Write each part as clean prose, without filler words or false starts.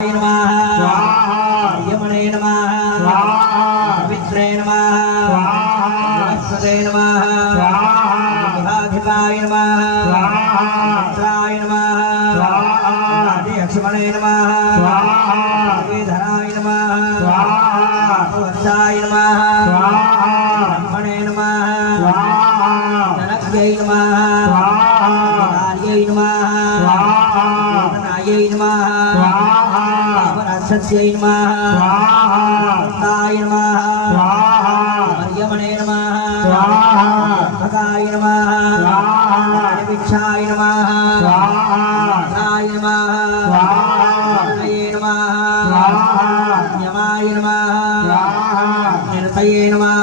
यमने नमः पवित्रे नमः वनस्पते नमः महाधिपाय नमः मित्राय नमः आदिलक्ष्मणे नमः वेधराय नमः वत्साय नमः ब्रह्मणे नमः धनज्ञै नमः कार्यै नमः नायै नमः सत्यै नमः ताय नमः यमने नमः भगाय नमः विक्षाय नमः ताय नमः नये नमः यमाय नमः निरतये नमः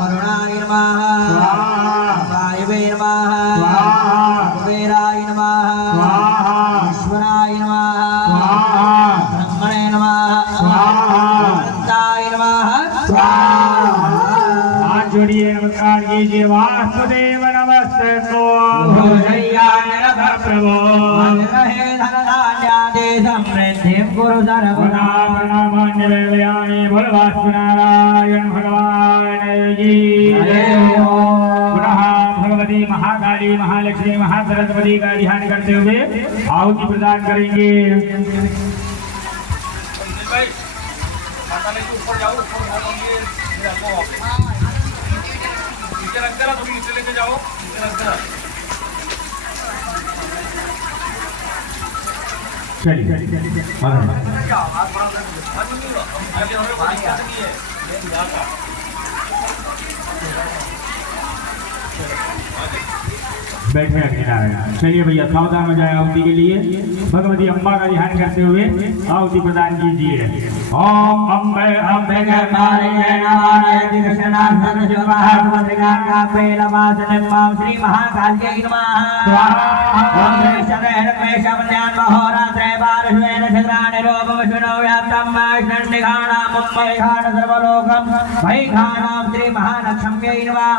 वरुणाय नमः वायवे नमः कुबेराय नमः ईश्वराय नमः ब्रह्मणे नमः अनंताय नमः। हाथ जोड़िए नमस्कार कीजिए। वासुदेव नमस्ते प्रभो रहे धन धान्यादि समृद्धिं कुरु सर्वदा। प्रणामान्यवेलयामि बोल वासुनारायण भगवान जी। पुनः भगवती महाकाली महालक्ष्मी महासरस्वती का ध्यान करते हुए आहुति प्रदान करेंगे। बैठे चलिए भैया सावधान हो जाए आहुति के लिए। भगवती अम्बा का ध्यान करते हुए आहुति प्रदान कीजिए। ओम अम्बे अम्बे श्री महाकाल्यै नमः। ओम शरण्येशमन्यान् महोरात्रे बारश्वेन शक्राणि रूपमश्विनो व्याप्तं माष्णन्निघाणां मुम्बैघाण सर्वलोकं वैघाणां श्री महालक्ष्म्यै नमः।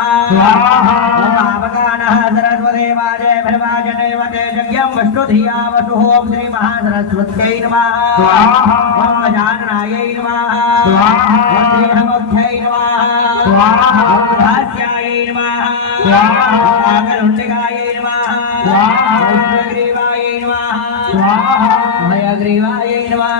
भावगानः सरस्वती वाजे भर्वाजनेवते यज्ञं वष्णुधिया वसुः श्री महासरस्वत्यै नमः। ओम गजाननायै नमः। ओम श्रीहमुख्यै नमः। ओम भास्यायै नमः। ओम आगरुण्डिकायै नमः। ओम ग्रीवायै नमः। ओम हयग्रीवायै नमः।